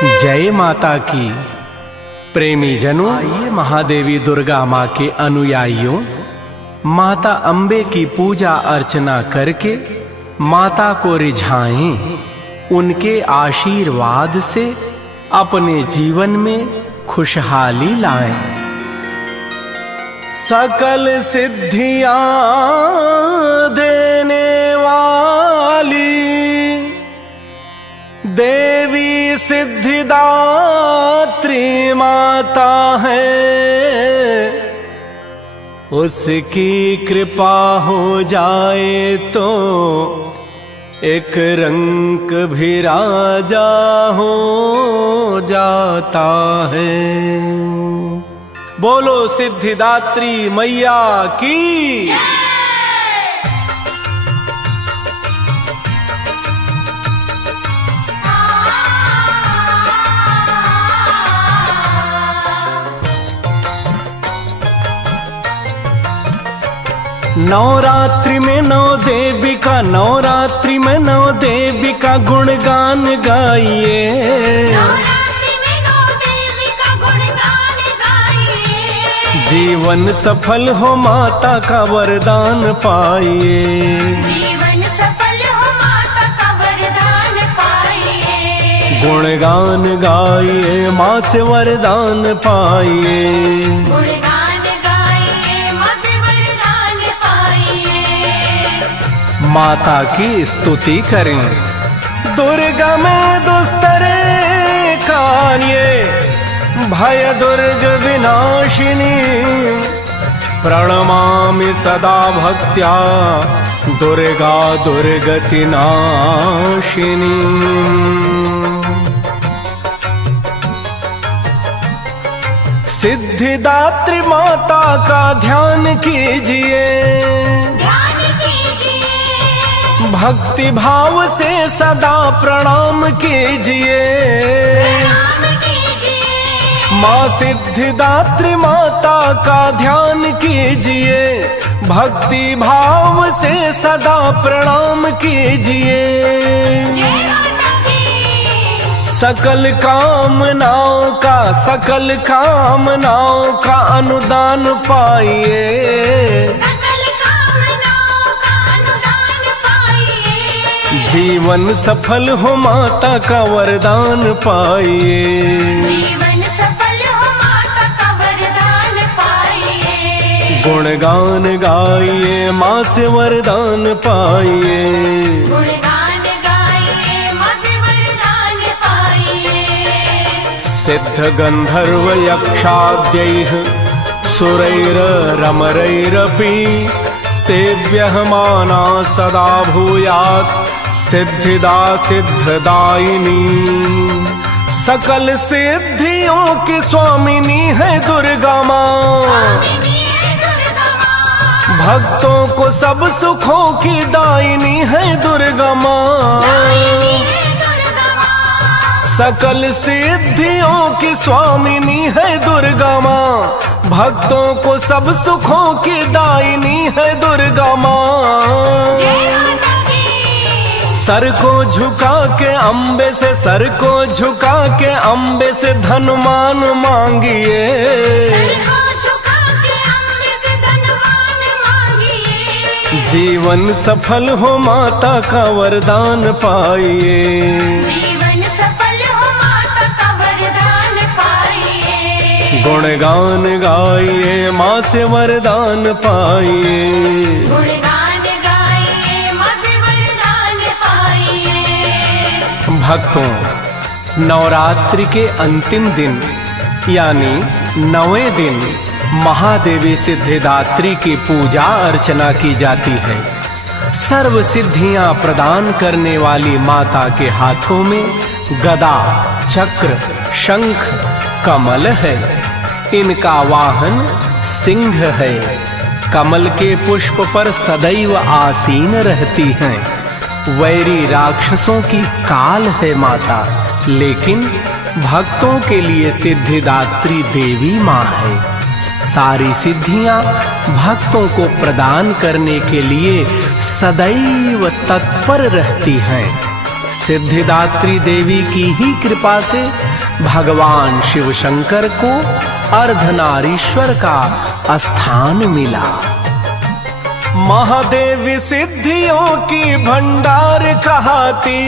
जय माता की। प्रेमी जनों, आइए महादेवी दुर्गा माँ के अनुयायियों, माता अम्बे की पूजा अर्चना करके माता को रिझाएं। उनके आशीर्वाद से अपने जीवन में खुशहाली लाएं। सकल सिद्धियां देने वाली देवी सिद्धिदात्री माता है, उसकी कृपा हो जाए तो एक रंक भी राजा हो जाता है। बोलो सिद्धिदात्री मैया की। नवरात्रि में नवरात्रि में नौ देवी का गुणगान गाइए। जीवन सफल हो माता का वरदान पाइए। जीवन सफल हो माता का वरदान पाइए। गुणगान गाइए, माँ से वरदान पाइए। गुणगान गाइए, माँ से वरदान पाइए। माता की स्तुति करें। दुर्गा में दुस्तरे कार्ये भय दुर्ग विनाशिनी, प्रणमामि सदा भक्त्या दुर्गा दुर्गति नाशिनी। सिद्धिदात्री माता का ध्यान कीजिए। भक्ति भाव से सदा प्रणाम कीजिए। माँ सिद्धिदात्री माता का ध्यान कीजिए। भक्ति भाव से सदा प्रणाम कीजिए। सकल कामनाओं का अनुदान पाइए। जीवन सफल हो माता का वरदान पाइए। जीवन सफल हो माता का वरदान पाइए। गुणगान गाइए, माँ से वरदान पाइए। गुणगान गाइए, माँ से वरदान पाइए। सिद्ध गंधर्व यक्षाद्यैः सुरैरमरैरपि सेव्यः माना सदा भूयात् सिद्धिदा सिद्धदायिनी। सकल सिद्धियों की स्वामिनी है दुर्गा माँ। भक्तों को सब सुखों की दायिनी है दुर्गा माँ। सकल सिद्धियों की स्वामिनी है दुर्गा माँ। भक्तों को सब सुखों की दायिनी है दुर्गा माँ। सर को झुका के अम्बे से धनमान मांगिए। जीवन सफल हो माता का वरदान पाइए। जीवन सफल हो माता का वरदान पाइए। गुणगान गाइए, माँ से वरदान पाइए। गुणगान गाइए, माँ से वरदान पाइए। भक्तों, नवरात्रि के अंतिम दिन यानी 9वें दिन महादेवी सिद्धिदात्री की पूजा अर्चना की जाती है। सर्व सिद्धियां प्रदान करने वाली माता के हाथों में गदा, चक्र, शंख, कमल है। इनका वाहन सिंह है। कमल के पुष्प पर सदैव आसीन रहती हैं। वैरी राक्षसों की काल है माता, लेकिन भक्तों के लिए सिद्धिदात्री देवी माँ है। सारी सिद्धियां भक्तों को प्रदान करने के लिए सदैव तत्पर रहती हैं। सिद्धिदात्री देवी की ही कृपा से भगवान शिव शंकर को अर्धनारीश्वर का स्थान मिला। महादेवी सिद्धियों की भंडार कहाती,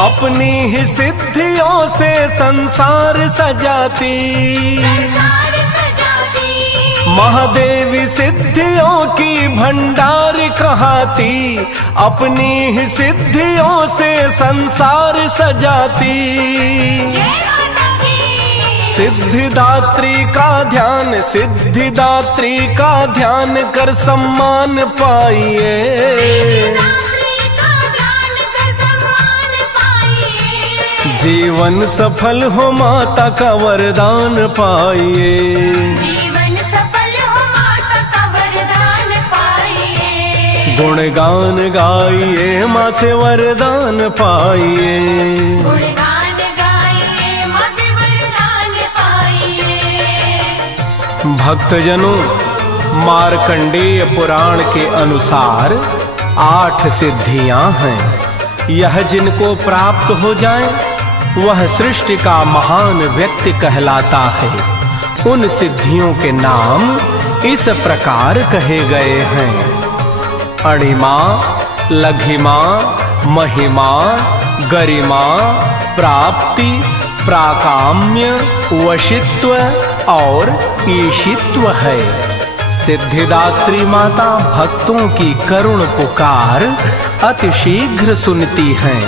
अपनी ही सिद्धियों से संसार सजाती। महादेवी सिद्धियों की भंडार कहाती, अपनी ही सिद्धियों से संसार सजाती। सिद्धिदात्री का ध्यान, सिद्धिदात्री का ध्यान कर सम्मान पाइए। जीवन सफल हो माता का वरदान पाइए। जीवन सफल हो माता का वरदान पाइए। गुणगान गाइए माँ से वरदान पाइए। गुणगान गाइए माँ से वरदान पाइए। भक्तजनों, मार्कंडेय पुराण के अनुसार 8 सिद्धियां हैं। यह जिनको प्राप्त हो जाए वह सृष्टि का महान व्यक्ति कहलाता है। उन सिद्धियों के नाम इस प्रकार कहे गए हैं: अणिमा, लघिमा, महिमा, गरिमा, प्राप्ति, प्राकाम्य, वशित्व और ईशित्व है। सिद्धिदात्री माता भक्तों की करुण पुकार अति शीघ्र सुनती हैं।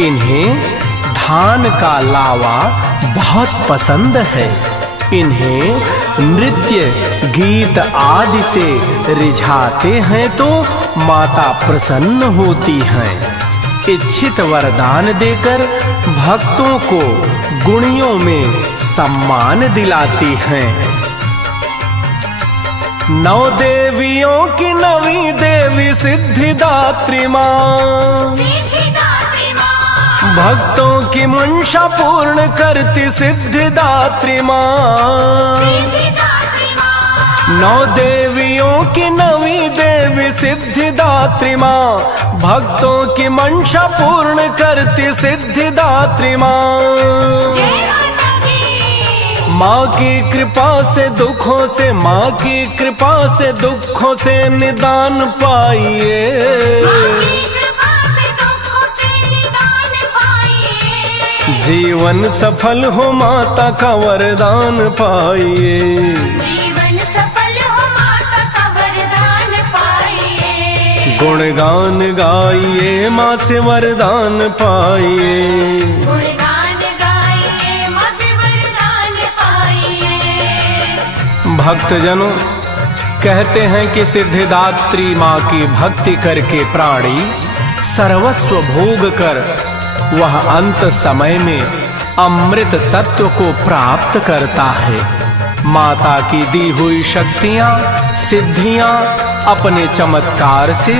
इन्हें धान का लावा बहुत पसंद है। इन्हें नृत्य, गीत आदि से रिझाते हैं तो माता प्रसन्न होती हैं। इच्छित वरदान देकर भक्तों को गुणियों में सम्मान दिलाती हैं। 9 देवियों की 9वीं देवी सिद्धिदात्री माँ, भक्तों की मंशा पूर्ण करती सिद्धिदात्री माँ। 9 देवियों की 9वीं देवी सिद्धिदात्री माँ, भक्तों की मंशा पूर्ण करती सिद्धिदात्री माँ। माँ की कृपा से दुखों से, माँ की कृपा से दुखों से निदान पाइए। जीवन सफल हो माता का वरदान पाइए। जीवन सफल हो माता का वरदान पाइए। गुणगान गाइए माँ से वरदान पाइए। गुणगान गाइए माँ से वरदान पाइए। भक्तजनों, कहते हैं कि सिद्धिदात्री माँ की भक्ति करके प्राणी सर्वस्व भोग कर वह अंत समय में अमृत तत्व को प्राप्त करता है। माता की दी हुई शक्तियां, सिद्धियां अपने चमत्कार से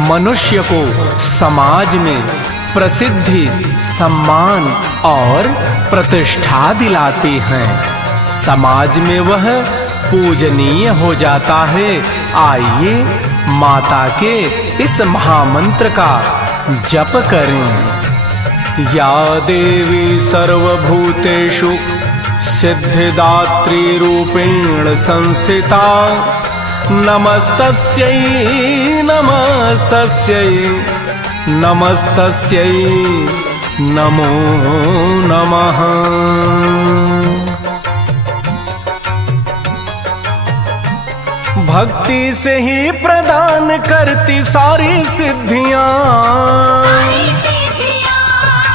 मनुष्य को समाज में प्रसिद्धि, सम्मान और प्रतिष्ठा दिलाती हैं। समाज में वह पूजनीय हो जाता है। आइए माता के इस महामंत्र का जप करें। या देवी सर्वभूतेषु सिद्धिदात्री रूपेण संस्थिता, नमस्तस्यै नमस्तस्यै नमस्तस्यै नमो नमः। भक्ति से ही प्रदान करती सारी सिद्धियां,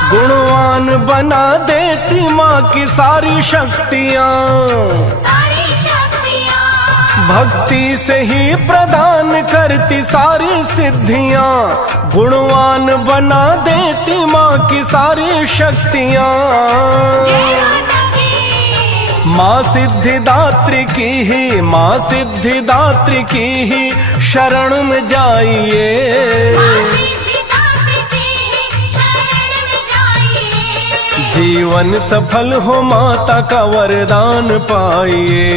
गुणवान बना देती माँ की सारी शक्तियाँ। भक्ति से ही प्रदान करती सारी सिद्धियाँ, गुणवान बना देती माँ की सारी शक्तियाँ। माँ सिद्धिदात्री की ही, माँ सिद्धिदात्री की ही शरण में जाइए। जीवन सफल हो माता का वरदान पाइए।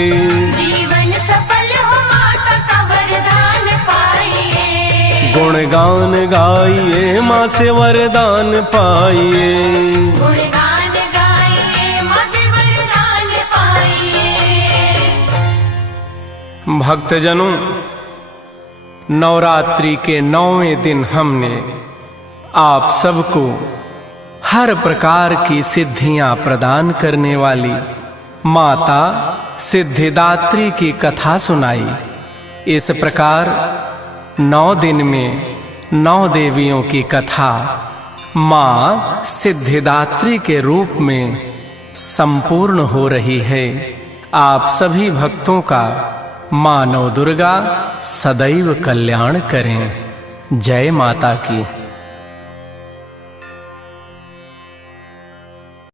जीवन सफल हो माता का वरदान पाइए। गुणगान गाइए माँ से वरदान पाइए। गुणगान गाइए माँ से वरदान पाइए। भक्तजनों, नवरात्रि के 9वें दिन हमने आप सबको हर प्रकार की सिद्धियां प्रदान करने वाली माता सिद्धिदात्री की कथा सुनाई। इस प्रकार 9 दिन में 9 देवियों की कथा मां सिद्धिदात्री के रूप में संपूर्ण हो रही है। आप सभी भक्तों का मां नव दुर्गा सदैव कल्याण करें। जय माता की।